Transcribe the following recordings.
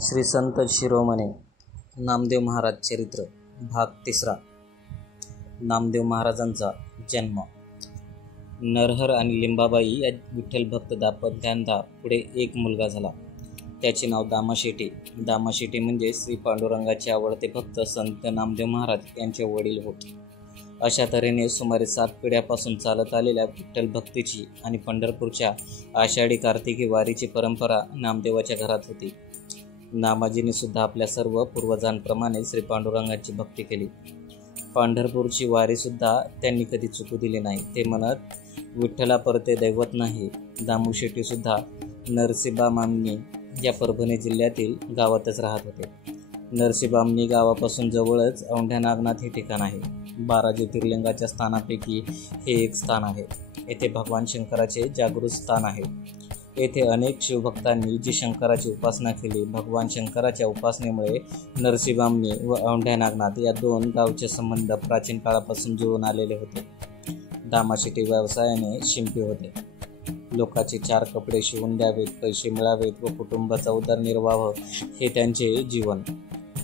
श्री संत शिरोमणी नामदेव महाराज चरित्र भाग 3. नामदेव महाराजांचा जन्म. नरहर आणि लिंबाबाई या विठ्ठल भक्त दाम्पत्यांना पुढे एक मुलगा झाला. त्याचे नाव दामाशेटे. दामाशेटे म्हणजे श्री पांडुरंगाचे आवडते भक्त संत नामदेव महाराज यांचे वडील होत. अशा तऱ्हेने सुमारे 7 पिढ्यापासून चालत आलेल्या विठ्ठल भक्तीची आणि पंढरपूरच्या आषाढी कार्तिकी वारीची परंपरा नामदेवाच्या घरात होती. नामाजीने सुद्धा आपल्या सर्व पूर्वजांप्रमाणे श्री पांडुरंगाची भक्ती केली. पंढरपूरची वारी सुद्धा त्यांनी कधी चुकू दिली नाही. ते म्हणत, विठ्ठला परते दैवत नाही. दामू शेट्टी सुद्धा नरसीबामामणी या परभणी जिल्ह्यातील गावातच राहत होते. नरसीबामणी गावापासून जवळच औंढ्या नागनाथ हे ठिकाण आहे. 12 ज्योतिर्लिंगाच्या स्थानापैकी हे एक स्थान आहे. येथे भगवान शंकराचे जागृत स्थान आहे. येथे अनेक शिवभक्तांनी जी शंकराची उपासना केली. भगवान शंकराच्या उपासनेमुळे नरसीबामणी व औंढ्या नागनाथ या 2 गावचे संबंध प्राचीन काळापासून जुळून आलेले होते. दामाशेटे व्यवसायाने शिंपी होते. लोकांचे 4 कपडे शिवून द्यावेत, पैसे मिळावेत व कुटुंबाचा उदरनिर्वाह हे त्यांचे जीवन.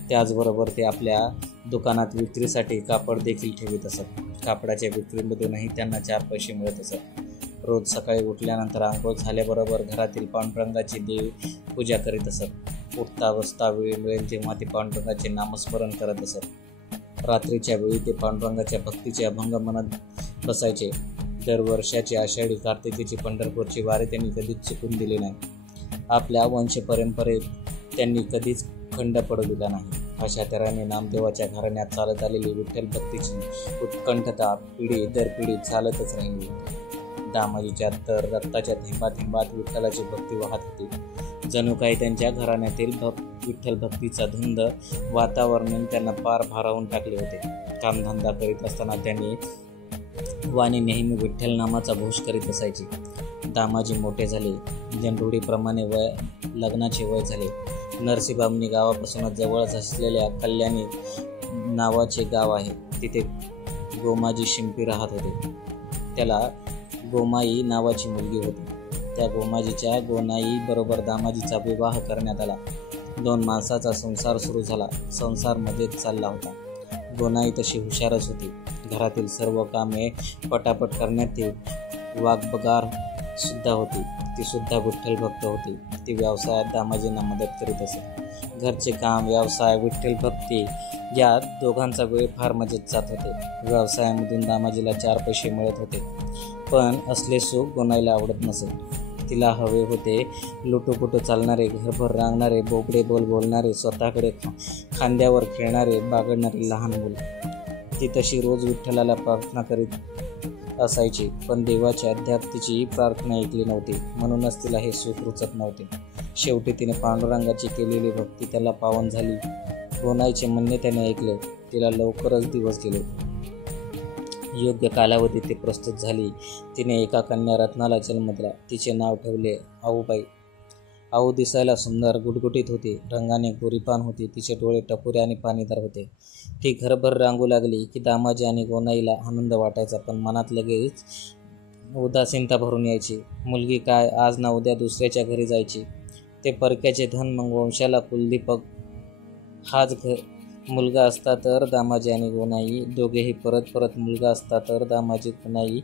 त्याचबरोबर ते आपल्या दुकानात विक्रीसाठी कापड देखील ठेवीत असत. कापडाच्या विक्रीमधूनही त्यांना 4 पैसे मिळत असत. रोज सकाळी उठल्यानंतर आंघोळ झाल्याबरोबर घरातील पांडुरंगाची देव पूजा करीत असत. उठता बसता वेळ मिळेल तेव्हा ते पांडुरंगाचे नामस्मरण करत असत. रात्रीच्या वेळी ते पांडुरंगाच्या भक्तीचे अभंग म्हणत बसायचे. दरवर्षाची आषाढी कार्तिकीची पंढरपूरची वारी त्यांनी कधीच चुकून दिली नाही. आपल्या वंश परंपरेत त्यांनी कधीच खंड पडू दिला नाही. अशा तऱ्हेने नामदेवाच्या घराण्यात चालत आलेली विठ्ठल भक्तीची उत्कंठता पिढी दर पिढी चालतच राहिली. दामाजीच्या तर रक्ताच्या थेंबाथेंबात विठ्ठलाची भक्ती वाहत होती. जणू काही त्यांच्या घराण्यातील विठ्ठल भक्तीचा धुंद वातावरण त्यांना पार भारावून टाकले होते. कामधंदा करीत असताना त्यांनी वाणी नेहमी विठ्ठल नामाचा घोष करीत असायची. दामाजी मोठे झाले. जनरूढीप्रमाणे लग्नाचे वय झाले. नरसीबामणी गावापासूनच जवळच असलेल्या कल्याणी नावाचे गाव आहे. तिथे गोमाजी शिंपी राहत होते. त्याला गोमाई नावाची मुलगी होती. त्या गोमाजीच्या गोनाई बरोबर दामाजीचा विवाह करण्यात आला. 2 माणसाचा संसार सुरू झाला. संसार मध्येच चालला होता. गोनाई तशी हुशारच होती. घरातील सर्व कामे पटापट करण्यात ती वागबगार सुद्धा होती. ती सुद्धा विठ्ठल भक्त होती. ती व्यवसायात दामाजींना मदत करीत असे. घरचे काम, व्यवसाय, विठ्ठल भक्ती या दोघांचा वेळ फार मजेत जात होते. व्यवसायामधून दामाजीला 4 पैसे मिळत होते. पण असले सुख गोनाईला आवडत नसे. तिला हवे होते लुटूपुटू चालणारे, घरभर रांगणारे, बोबडे बोल बोलणारे, स्वतःकडे खांद्यावर खेळणारे, बागडणारे लहान मूल. ती तशी रोज विठ्ठलाला प्रार्थना करीत असायची. पण देवाची अद्याप तिची प्रार्थना ऐकली नव्हती. म्हणूनच तिला हे सुख रुचत नव्हते. शेवटी तिने पांडुरंगाची केलेली भक्ती त्याला पावन झाली. गोनाईचे म्हणणे त्याने ऐकले. तिला लवकरच दिवस गेले. योग्य कालावधी ती प्रस्तुत झाली. तिने एका कन्या रत्नाला जन्म दिला. तिचे नाव ठेवले आऊबाई. आऊ दिसायला सुंदर, गुटगुटीत होती. रंगाने गोरीपान होती. तिचे डोळे टपुरे आणि पाणीदार होते. ती घरभर रांगू लागली की दामाजी आणि गोनाईला आनंद वाटायचा, पण मनात लगेच उदासीनता भरून यायची. मुलगी काय, आज ना उद्या दुसऱ्याच्या घरी जायची. ते परक्याचे धन, मग वंशाला कुलदीपक. हाच मुलगा असता तर दामाजी आणि गोनाई दोघेही परत मुलगा असता तर दामाजी गोनाई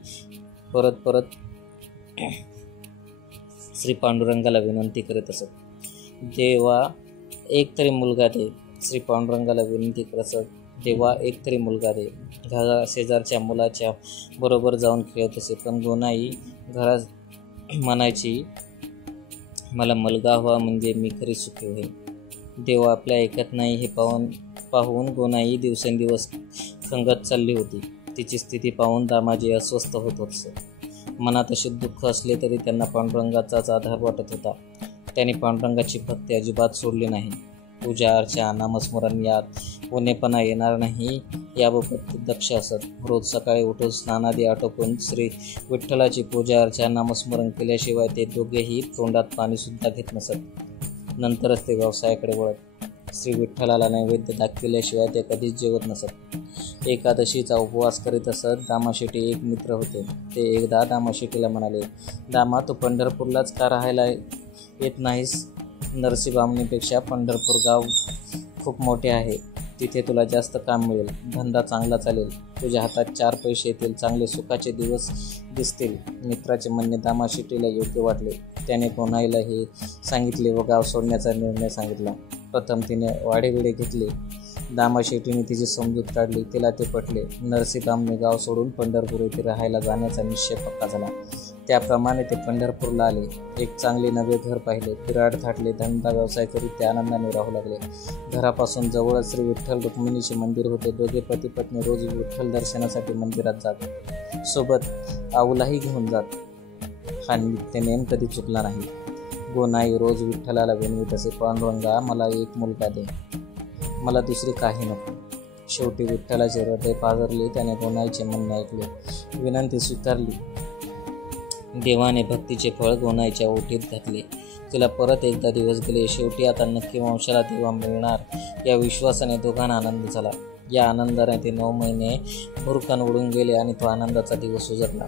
परत श्री पांडुरंगाला विनंती करीत असत, देवा एक तरी मुलगा दे. श्री पांडुरंगाला विनंती करत असत, देवा एक तरी मुलगा दे. घरा शेजारच्या मुलाच्या बरोबर जाऊन खेळत असे. पण गोनाई घरात म्हणायची, मला मुलगा हवा म्हणजे मी खरी सुखी होईल. देव आपल्या ऐकत नाही हे पाहून गोनाई दिवसेंदिवस खंगत चालली होती. तिची स्थिती पाहून दामाजी अस्वस्थ होत होते. मनात असे दुःख असले तरी त्यांना पांडुरंगाचाच आधार वाटत होता. त्यांनी पांडुरंगाची भक्ती अजिबात सोडली नाही. पूजा अर्चा, नामस्मरण यात उणेपणा येणार नाही याबाबत दक्ष असत. रोज सकाळी उठून स्नानादी आटोपून श्री विठ्ठलाची पूजा अर्चा, नामस्मरण केल्याशिवाय ते दोघेही तोंडात पाणीसुद्धा घेत नसत. नंतरच ते व्यवसायाकडे वळत. श्री विठ्ठलाला नैवेद्य दाखविल्याशिवाय ते कधीच जेवत नसत. एकादशीचा उपवास करीत असत. दामाशेटे एक मित्र होते. ते एकदा दामाशेटीला म्हणाले, दामा, तू पंढरपूरलाच का राहायला येत नाहीस? नरसीबामणीपेक्षा पंढरपूर गाव खूप मोठे आहे. तिथे तुला जास्त काम मिळेल, धंदा चांगला चालेल, तुझ्या हातात 4 पैसे येतील, चांगले सुखाचे दिवस दिसतील. मित्राचे म्हणणे दामाशेट्टीला योग्य वाटले. त्याने गोनाईला हे सांगितले व गाव सोडण्याचा निर्णय सांगितला. प्रथम तिने वाडेविडे घेतले. दामाशेट्टीने तिची समजूत काढली. तिला ते पटले. नरसीबामणी गाव सोडून पंढरपूर येथे राहायला जाण्याचा निश्चय पक्का झाला. त्याप्रमाणे ते पंढरपूरला आले. एक चांगले नवे घर पाहिले. बिराड थाटले. धंदा व्यवसाय करीत ते आनंदाने राहू लागले. घरापासून जवळच श्री विठ्ठल रुक्मिणीचे मंदिर होते. दोघे पती पत्नी रोज विठ्ठल दर्शनासाठी मंदिरात जात. सोबत आऊलाही घेऊन जात. हा नित्यनेम कधी चुकला नाही. गोनाई रोज विठ्ठलाला विनवीत असे, पांडुरंगा, मला एक मुलगा दे, मला दुसरी काही नको. शेवटी विठ्ठलाचे हृदय पाजरले. त्याने गोनाईचे म्हणणे ऐकले. विनंती स्वीकारली. देवाने भक्तीचे फळ गोनाईच्या ओठीत घातले. तिला परत एकदा दिवस गेले. शेवटी आता नक्की वंशाला देवा मिळणार या विश्वासाने दोघांना आनंद झाला. या आनंदाने ते 9 महिने भुरकन उडून गेले आणि तो आनंदाचा दिवस उजळला.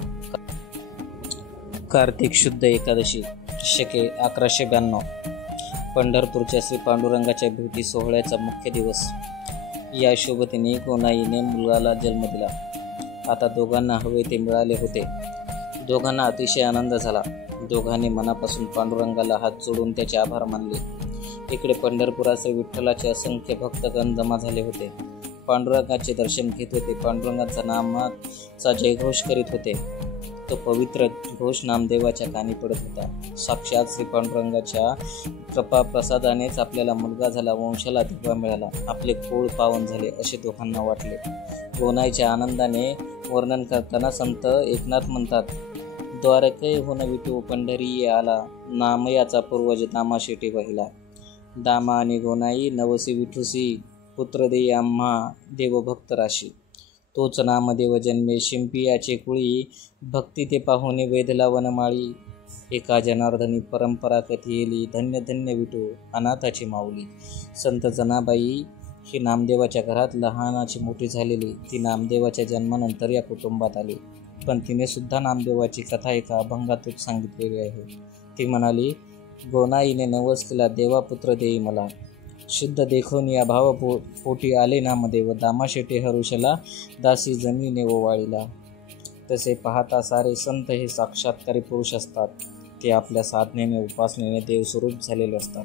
कार्तिक शुद्ध एकादशी, शके 1192. पंढरपूरच्या श्री पांडुरंगाच्या भेटी सोहळ्याचा मुख्य दिवस. या शुभतेने गोनाईने मुलाला जन्म दिला. आता दोघांना हवे ते मिळाले होते. दोघांना अतिशय आनंद झाला. दोघांनी मनापासून पांडुरंगाला हात जोडून त्याचे आभार मानले. इकडे पंढरपुरात श्री विठ्ठलाचे असंख्य भक्तगण जमा झाले होते. पांडुरंगाचे दर्शन घेत होते. पांडुरंगाचा नामाचा जयघोष करीत होते. तो पवित्र घोष नामदेवाच्या कानी पडत होता. साक्षात श्री पांडुरंगाच्या कृपा प्रसादानेच आपल्याला मुलगा झाला, वंशाला दिवा मिळाला, आपले कुळ पावन झाले असे दोघांना वाटले. गोनाईच्या आनंदाने वर्णन करताना संत एकनाथ म्हणतात, द्वारकैहून विठू पंढरी आला, नामयाचा पूर्वज दामाशेटी वहिला. दामा आणि गोनाई नवसी विठूसी, पुत्र देई आम्हा देवभक्त राशी. तोच नामदेव जन्मे शिंपियाचे कुळी, भक्ती ते पाहुणे वेधला वनमाळी. एका जनार्दनी परंपरा कथी येली, धन्य धन्य विठू अनाथाची माऊली. संत जनाबाई ही नामदेवाच्या घरात लहानाची मोठी झालेली. ती नामदेवाच्या जन्मानंतर या कुटुंबात आली. पण तिने सुद्धा नामदेवाची कथा एका अभंगातून सांगितलेली आहे. ती म्हणाली, गोनाईने नवस केला, देवा पुत्र देई मला. शुद्ध देखून या भाव पोटी आले नामदेव, दामाशेटे हरुषला दासी जमीने ओवाळीला. तसे पाहता सारे संत हे साक्षात्कारी पुरुष असतात. ते आपल्या साधनेने उपासनेने देवस्वरूप झालेले असतात.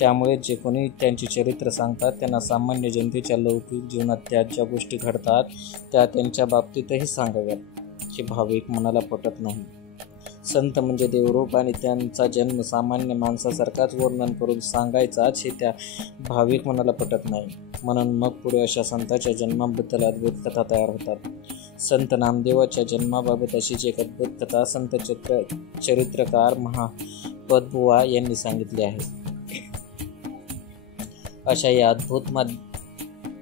त्यामुळे जे कोणी त्यांचे चरित्र सांगतात त्यांना सामान्य जनतेच्या लौकिक जीवनात त्या ज्या गोष्टी घडतात त्या त्यांच्या बाबतीतही सांगाव्यात. हे भाविक मनाला पटत नाही. संत म्हणजे देवरूप आणि त्यांचा जन्म सामान्य माणसासारखाच वर्णन करून सांगायचाच हे त्या भाविक मनाला पटत नाही. म्हणून मग पुढे अशा संतांच्या जन्माबद्दल अद्भुत कथा तयार होतात. संत नामदेवाच्या जन्माबाबत अशीच एक अद्भुत कथा संत चरित्रकार महापदबुवा यांनी सांगितली आहे. अशा या अद्भुत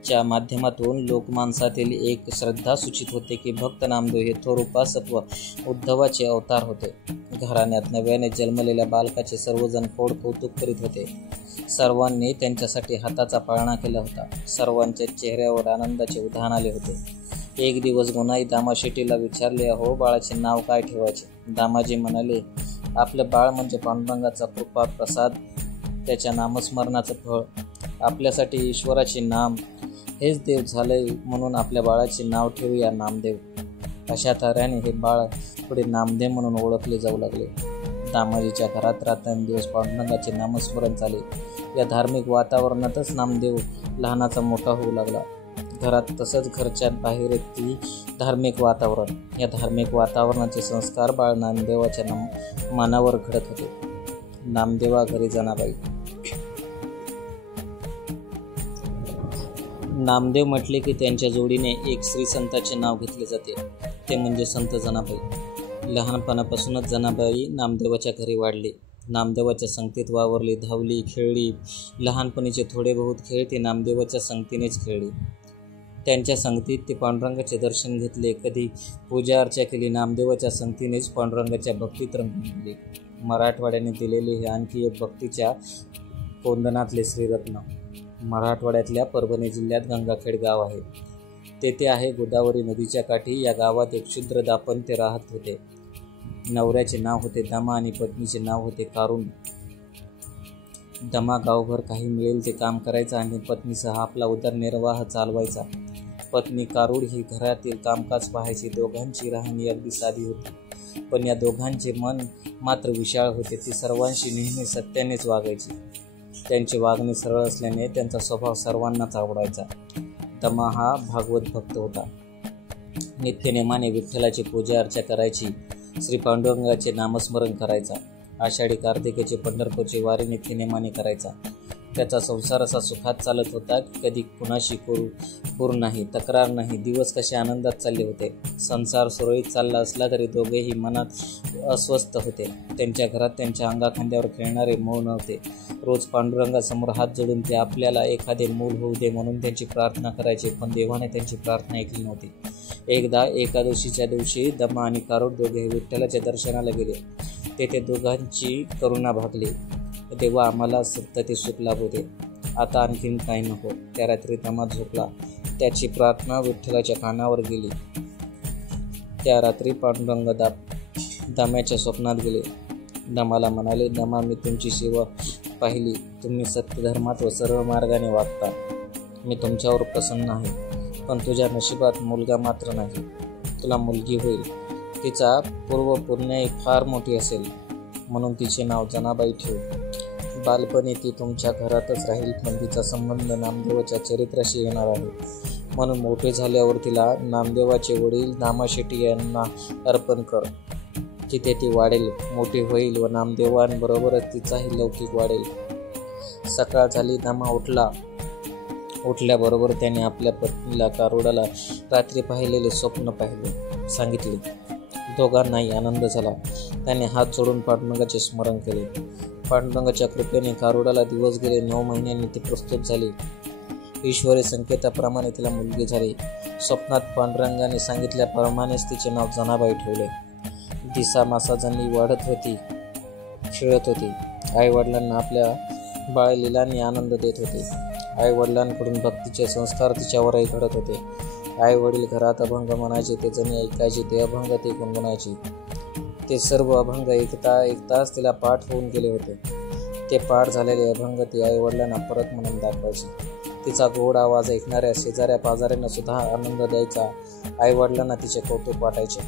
च्या माध्यमातून लोकमानसातील एक श्रद्धा सूचित होते की भक्त नामदेव हे थोर उपासक व उद्धवाचे अवतार होते. घराण्यात नव्याने जन्मलेल्या बालकाचे सर्वजण फोड कौतुक करीत होते. सर्वांनी त्यांच्यासाठी हाताचा पाळणा केला होता. सर्वांच्या चेहऱ्यावर आनंदाचे उधाण आले होते. एक दिवस गोनाई दामाशेटीला विचारले, अहो बाळाचे नाव काय ठेवायचे? दामाजी म्हणाले, आपलं बाळ म्हणजे पांडुरंगाचा कृपा प्रसाद, त्याच्या नामस्मरणाचं फळ. आपल्यासाठी ईश्वराचे नाम हेच देव झालंय, म्हणून आपल्या बाळाचे नाव ठेवूया नामदेव. अशा तऱ्हेने हे बाळ पुढे नामदेव म्हणून ओळखले जाऊ लागले. दामाजीच्या घरात रात्रंदिवस पांडुरंगाचे नामस्मरण झाले. या धार्मिक वातावरणातच नामदेव लहानाचा मोठा होऊ लागला. घरात तसंच घरच्या बाहेर ती धार्मिक वातावरण. या धार्मिक वातावरणाचे संस्कार बाळ नामदेवाच्या मनावर घडत होते. नामदेवा घरी जनाबाई. नामदेव म्हटले की त्यांच्या जोडीने एक श्री संताचे नाव घेतले जाते, ते म्हणजे संत जनाबाई. लहानपणापासूनच जनाबाई नामदेवाच्या घरी वाढले. नामदेवाच्या संगतीत वावरली, धावली, खेळली. लहानपणीचे थोडे बहुत खेळ ते नामदेवाच्या संगतीनेच खेळली. त्यांच्या संगतीत ते पांडुरंगाचे दर्शन घेतले. कधी पूजा अर्चा केली. नामदेवाच्या संगतीनेच पांडुरंगाच्या भक्तीत रंगले. मराठवाड्याने दिलेले हे आणखी एक भक्तीच्या कोंदणातले श्रीरत्न. मराठवाड्यातल्या परभणी जिल्ह्यात गंगाखेड गाव आहे. तेथे आहे गोदावरी नदीच्या काठी. या गावात एक शूद्र दाम्पत्य राहत होते. नवऱ्याचे नाव होते दामा आणि पत्नीचे नाव होते कारुण. दमा गावभर काही मिळेल ते काम करायचा आणि पत्नीसह आपला उदरनिर्वाह चालवायचा. पत्नी कारूड ही घरातील कामकाज पाहायची. दोघांची राहणी अगदी साधी होती, पण या दोघांचे मन मात्र विशाळ होते. ती सर्वांशी नेहमी सत्यानेच वागायची. त्यांचे वागणे सरळ असल्याने त्यांचा स्वभाव सर्वांनाच आवडायचा. दमा हा भागवत भक्त होता. नित्यनेमाने विठ्ठलाची पूजा अर्चा करायची. श्री पांडुरंगाचे नामस्मरण करायचा. आषाढी कार्तिकेचे पंढरपूरची वारी नित्यनेमाने करायचा. त्याचा संसार असा सुखात चालत होता की कधी कुणाशी पूर नाही, तक्रार नाही. दिवस कसे आनंदात चालले होते. संसार सुरळीत चालला असला तरी दोघेही मनात अस्वस्थ होते. त्यांच्या घरात त्यांच्या अंगाखांद्यावर खेळणारे मूल नव्हते. रोज पांडुरंगासमोर हात जोडून ते आपल्याला एखादे मूल होऊ दे म्हणून त्यांची प्रार्थना करायचे, पण देवाने त्यांची प्रार्थना ऐकली नव्हती. एकदा एकादशीच्या दिवशी दमा आणि कारूड दोघे विठ्ठलाच्या दर्शनाला गेले. तेथे दोघांची करुणा भागली. देवा, आम्हाला सत्य सुख लाभू दे, आता आणखीन काही नको. त्या रात्री दमा झोपला. त्याची प्रार्थना विठ्ठलाच्या कानावर गेली. त्या रात्री पांडुरंग दम्याच्या स्वप्नात गेले. दमाला म्हणाले, दमा, मी तुमची सेवा पाहिली. तुम्ही सत्यधर्मात व सरळ मार्गाने वागता. मी तुमच्यावर प्रसन्न आहे. पण तुझ्या नशिबात मुलगा मात्र नाही. तुला मुलगी होईल. तिचा पूर्वपुण्य फार मोठी असेल, म्हणून तिचे नाव जनाबाई ठेव. बालपणी ती तुमच्या घरातच राहील, पण तिचा संबंध नामदेवाच्या चरित्राशी येणार आहे. म्हणून मोठे झाल्यावर तिला नामदेवाचे वडील दामाशेट्टी यांना अर्पण कर. तिथे ती वाढेल, मोठी होईल व नामदेवांबरोबरच तिचाही लौकिक वाढेल. सकाळ झाली. दमा उठल्याबरोबर त्याने आपल्या पत्नीला कारूडाला रात्री पाहिलेले स्वप्न सांगितले. दोघांनाही आनंद झाला. त्याने हात जोडून पांडुरंगाचे स्मरण केले. पांडुरंगाच्या कृपेने कारूडाला दिवस गेले. 9 महिन्यांनी ती प्रस्तुत झाली. ईश्वरी संकेताप्रमाणे तिला मुलगी झाली. स्वप्नात पांडुरंगाने सांगितल्याप्रमाणेच तिचे नाव जनाबाई ठेवले. दिसामासा जणी वाढत होती, खेळत होती. आईवडिलांना आपल्या बाळलीलांनी आनंद देत होते. आईवडिलांकडून भक्तीचे संस्कार तिच्यावरही घडत होते. आई वडील घरात अभंग म्हणायचे, ते जणी ऐकायचे. ते अभंग ती गुणगुणायची. ते सर्व अभंग ऐकताच तिला पाठ होऊन गेले होते. ते पाठ झालेले अभंग ती आई वडिलांना परत म्हणून दाखवायची. तिचा गोड आवाज ऐकणाऱ्या शेजाऱ्या पाजाऱ्यांना सुद्धा आनंद द्यायचा. आई वडिलांना तिचे कौतुक वाटायचे.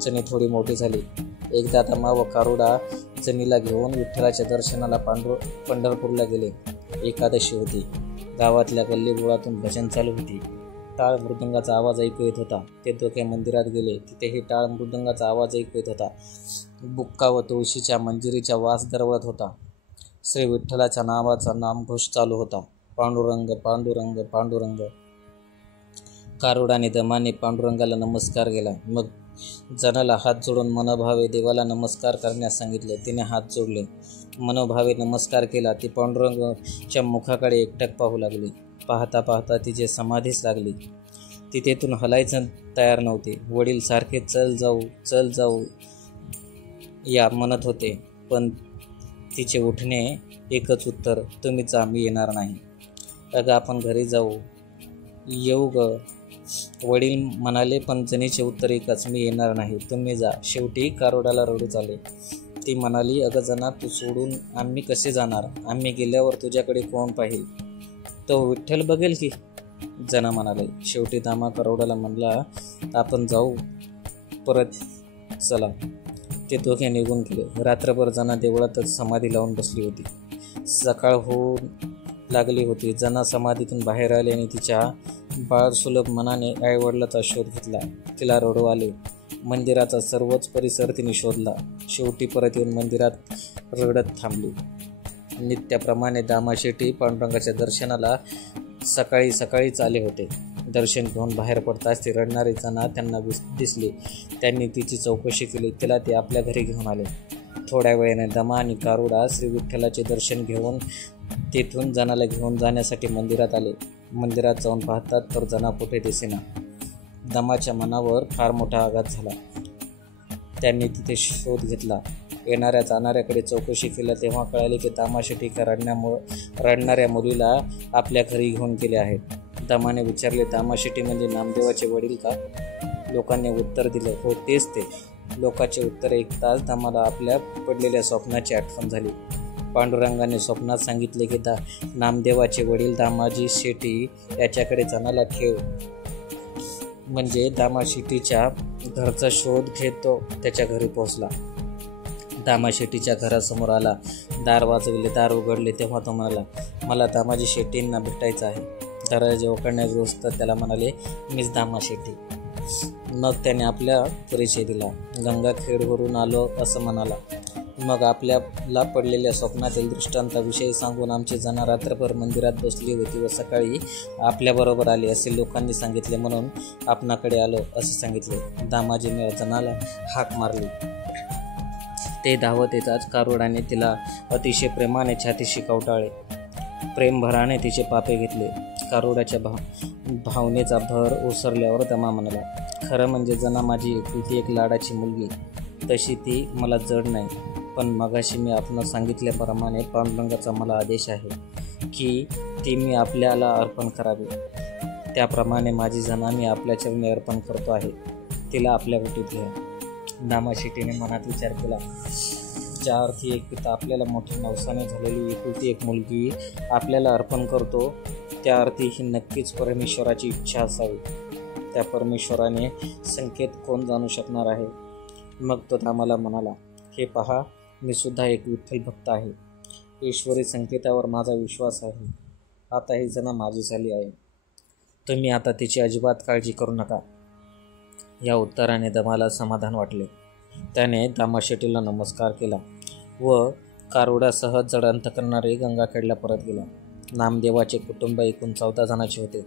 जणी थोडी मोठी झाली. एकदा दमा व कारूडा जनीला घेऊन विठ्ठलाच्या दर्शनाला पंढरपूरला गेले. एकादशी होती. गावातल्या गल्लीबोळातून भजन चालू होती. टाळ मृदंगाचा आवाज ऐकू येत होता. ते दोघे मंदिरात गेले. तिथेही टाळ मृदंगाचा आवाज ऐकू येत होता. बुक्का व तुळशीच्या मंजिरीचा वास दरवळत होता. श्री विठ्ठलाच्या नावाचा नामघोष चालू होता. पांडुरंग, पांडुरंग, पांडुरंग. कारूडाने दमाने पांडुरंगाला नमस्कार केला. मग जनाला हात जोडून मनोभावे देवाला नमस्कार करण्यास सांगितले. तिने हात जोडले, मनोभावे नमस्कार केला. ती पांडुरंगाच्या मुखाकडे एकटक पाहू लागली. पाहता पाहता तिचे समाधीच लागली. ती तेथून हलायचं तयार नव्हती. वडील सारखे चल जाऊ या म्हणत होते, पण तिचे उठणे एकच उत्तर, तुम्ही जा, मी येणार नाही. अगं, आपण घरी येऊ ग, वडील म्हणाले, पण जनीचे उत्तर एकच, मी येणार नाही, तुम्ही जा. शेवटी कारोडाला रडूच आले. ती म्हणाली, अगं जना, तू सोडून आम्ही कसे जाणार? आम्ही गेल्यावर तुझ्याकडे कोण पाहिल? तो विठ्ठल बघेल की. जना म्हणाले. शेवटी दामा कारोडाला म्हणला, आपण जाऊ, परत चला. ते दोघे निघून गेले. रात्रभर जना देवळातच समाधी लावून बसली होती. सकाळ होऊ लागली होती. जना समाधीतून बाहेर आली आणि तिच्या बाळसुलभ मनाने आईवडिलाचा शोध घेतला. तिला रडू आले. मंदिराचा सर्वच परिसर तिने शोधला. शेवटी परत येऊन मंदिरात रडत थांबली. नित्याप्रमाणे दामाशेट्टी पांडुरंगाच्या दर्शनाला सकाळीच आले होते. दर्शन घेऊन बाहेर पडताच ती रडणारी जना त्यांना दिसली. त्यांनी तिची चौकशी केली. तिला ते आपल्या घरी घेऊन आले. थोड्या वेळाने दमा आणि कारुडा श्री विठ्ठलाचे दर्शन घेऊन तेथून जनाला घेऊन जाण्यासाठी मंदिरात आले. मंदिरात जाऊन पाहतात तर जना कुठे दिसेना. दमाच्या मनावर फार मोठा आघात झाला. त्यांनी तिथे शोध घेतला. येणाऱ्या जाणाऱ्याकडे चौकशी केल्या तेव्हा कळाले की दामाशेट्टी रडणाऱ्या मुलीला आपल्या घरी घेऊन गेले आहेत. दमाने विचारले, दामाशेट्टी म्हणजे नामदेवाचे वडील का? लोकांनी उत्तर दिलं, हो तेच ते. लोकांचे उत्तर ऐकताच दमाला आपल्या पडलेल्या स्वप्नाची आठवण झाली. पांडुरंगाने स्वप्नात सांगितले की नामदेवाचे वडील दामाजी शेट्टी याच्याकडे जाण्याला ठेव. म्हणजे दामा शेट्टीच्या घरचा शोध घेत तो त्याच्या घरी पोहोचला. दामा शेट्टीच्या घरासमोर आला. दार वाजविले. दार उघडले तेव्हा तो म्हणाला, मला दामाजी शेट्टींना भेटायचं आहे. दरवाजा उघडण्याविरोस्त त्याला म्हणाले, मीच दामा शेट्टी. मग त्याने आपला परिचय दिला. गंगाखेडवरून आलो असं म्हणाला. मग आपल्याला पडलेल्या स्वप्नातील दृष्टांताविषयी सांगून आमची जण रात्रभर मंदिरात बसली होती व सकाळी आपल्याबरोबर आली असे लोकांनी सांगितले म्हणून आपणाकडे आलो असे सांगितले. दामाजीने जनाला हाक मारली. ते धावत येताच कारोडाने तिला अतिशय प्रेमाने छातीशी कवटाळले. प्रेमभराने तिचे पापे घेतले. कारोडाच्या भावनेचा भर ओसरल्यावर दमा म्हणाला, खरं म्हणजे जना माझी एकुलती एक लाडाची मुलगी. तशी ती मला जड नाही. पण मगाशी मी आपण सांगितल्याप्रमाणे पांडुरंगाचा मला आदेश आहे की ती मी आपल्याला अर्पण करावी. त्याप्रमाणे माझी जना मी आपल्या चरणी अर्पण करतो आहे. तिला आपल्या कुटीत घ्या. दामा शेट्टीने मनात विचार केला, ज्या अर्थी एक पिता आपल्याला मोठ्या नवसाने झालेली एकुलती एक मुलगी आपल्याला अर्पण करतो, त्या अर्थी ही नक्कीच परमेश्वराची इच्छा असावी. त्या परमेश्वराने संकेत कोण जाणू शकणार आहे. मग तो दामाला म्हणाला, हे पहा, मी सुद्धा एक विठ्ठल भक्त आहे. ईश्वरी संकेतावर माझा विश्वास आहे. आता ही जना माझी झाली आहे. तुम्ही आता तिची अजिबात काळजी करू नका. या उत्तराने दमाला समाधान वाटले. त्याने दामा शेट्टीला नमस्कार केला व कारोडासह जड अंतकरणारे गंगाखेडला परत गेला. नामदेवाचे कुटुंब एकूण 14 जणांचे होते.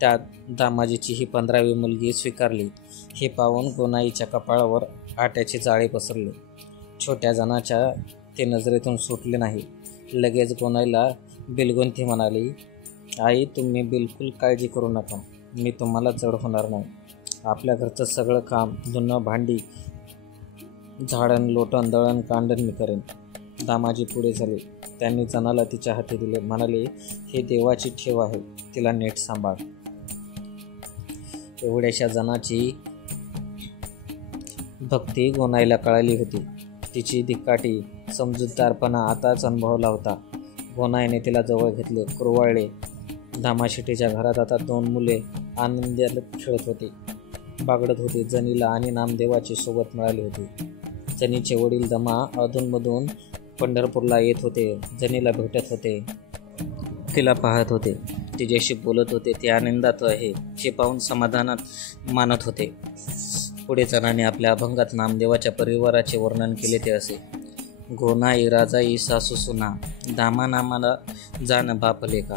त्यात दामाजीची ही 15वी मुलगी स्वीकारली. हे पाहून गोनाईच्या कपाळावर आट्याचे जाळे पसरले. छोट्या जणाच्या ते नजरेतून सुटले नाही. लगेच गोनाईला बिलगुंती म्हणाली, आई, तुम्ही बिलकुल काळजी करू नका. मी तुम्हाला जड होणार नाही. आपल्या घरचं सगळं काम, धुणं, भांडी, झाडण, लोटण, दळण, कांडण मी करेन. दामाजी पुढे झाले. त्यांनी जनाला तिच्या हाती दिले. म्हणाले, हे देवाची ठेव आहे. तिला नीट सांभाळ. एवढ्याशा जनाची भक्ती गोनाईला कळाली होती. तिची धिक्काटी समजूतदारपणा आताच अनुभवला होता. गोनाईने तिला जवळ घेतले, कुरवाळले. दामा शेट्टीच्या घरात आता 2 मुले आनंदाने खेळत होती, बागडत होती. जनीला आणि नामदेवाची सोबत मिळाली होती. जनीचे वडील दमा अधूनमधून पंढरपूरला येत होते. जनीला भेटत होते, तिला पाहत होते, तिच्याशी बोलत होते. ते आनंदात आहे हे पाहून समाधानात मानत होते. पुढे जनाने आपल्या अभंगात नामदेवाच्या परिवाराचे वर्णन केले ते असे, गोनाई राजाई सासू सुना, दामा नामाला जान बाप लेखा,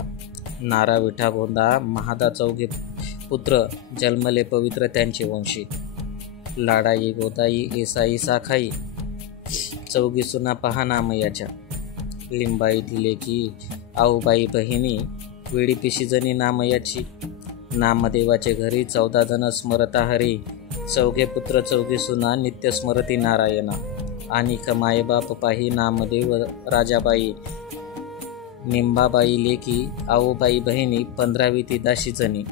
नारा विठा गोंदा महादा 4 पुत्र, जन्मले पवित्र त्यांचे वंशी, लाडाई गोदाई एसाई साखाई, 4 सुना पहा नामयाच्या, लिंबाई दिले की आऊबाई बहिणी, वेळी पिशीजनी नामयाची, नामदेवाचे घरी 14 जण स्मरता हरी, 4 पुत्र 4 सुना नित्य स्मरती नारायणा, आणि मायबाप पाही नामदेव राजाबाई, निंबाबाई लेकी आऊबाई बहिणी, 15वी ती दाशी जणी.